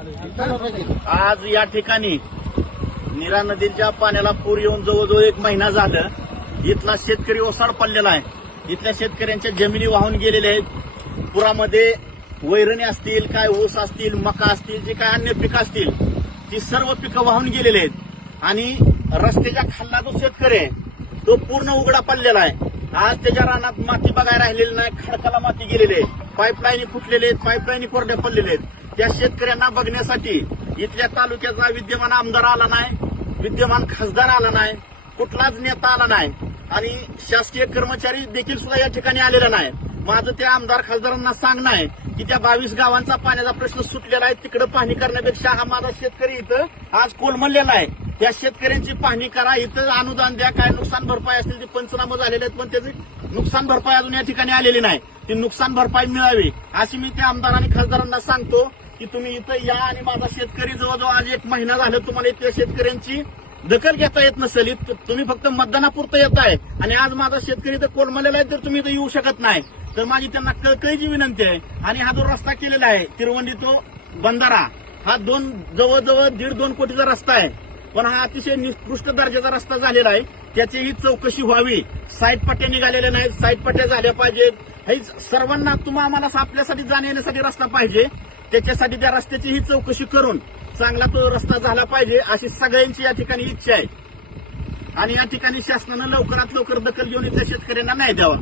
आज या ठिकाणी नीरा नदीच्या पाण्याला पूर येऊन जवळजवळ 1 महिना झालं. इथला शेतकरी ओसाड पडलेला आहे. इथल्या शेतकऱ्यांच्या जमिनी वाहून गेलेल्या आहेत. पुरामध्ये वैरणी असतील, काय ऊस असतील, मका असतील, जे काय अन्य पिकं असतील ती सर्व पिकं वाहून गेलेली आहेत. आणि रस्त्याच्या खाल्ला जो शेतकरी आहे तो पूर्ण उघडा पडलेला आहे. आज त्याच्या रानात माती बघायला राहिलेली नाही, खडकाला माती गेलेली आहे, पाईपलाईनी फुटलेले आहेत, पाईपलाईनी कोरड्या पडलेले आहेत. त्या शेतकऱ्यांना बघण्यासाठी इथल्या तालुक्याचा विद्यमान आमदार आला नाही, विद्यमान खासदार आला नाही, कुठलाच नेता आला नाही आणि शासकीय कर्मचारी देखील सुद्धा या ठिकाणी आलेला नाही. माझं त्या आमदार खासदारांना सांगणं आहे की त्या 22 गावांचा पाण्याचा प्रश्न सुटलेला आहे, तिकडे पाहणी करण्यापेक्षा हा माझा शेतकरी इथं आज कोलमडलेला आहे. त्या शेतकऱ्यांची पाहणी करा, इथं अनुदान द्या, काय नुकसान भरपाई असतील ते पंचनामे झालेले आहेत, पण त्याची नुकसान भरपाई अजून या ठिकाणी आलेली नाही. ती नुकसान भरपाई मिळावी अशी मी त्या आमदार आणि खासदारांना सांगतो की तुम्ही इथं या आणि माझा शेतकरी जवळजवळ आज 1 महिना झालं तुम्हाला इथल्या शेतकऱ्यांची दखल घेता येत नसेल. तुम्ही फक्त मतदानापुरतं येत आहे आणि आज माझा शेतकरी इथं कोलमडलेला आहे तर तुम्ही इथं येऊ शकत नाही. तर माझी त्यांना कळकळीची विनंती आहे. आणि हा जो रस्ता केलेला आहे तिरुवंडी तो बंधारा, हा जवळजवळ 1.5-2 कोटीचा रस्ता आहे, पण हा अतिशय निकृष्ट दर्जाचा रस्ता झालेला आहे. त्याचीही चौकशी व्हावी. साईड पट्ट्या निघालेल्या नाहीत, साईड पट्ट्या झाल्या पाहिजेत. हे सर्वांना आम्हाला आपल्यासाठी जाण्यासाठी रस्ता पाहिजे. त्याच्यासाठी त्या रस्त्याची ही चौकशी करून चांगला तो रस्ता झाला पाहिजे अशी सगळ्यांची या ठिकाणी इच्छा आहे. आणि या ठिकाणी शासनानं लवकरात लवकर दखल घेऊन इथल्या शेतकऱ्यांना न्याय द्यावा.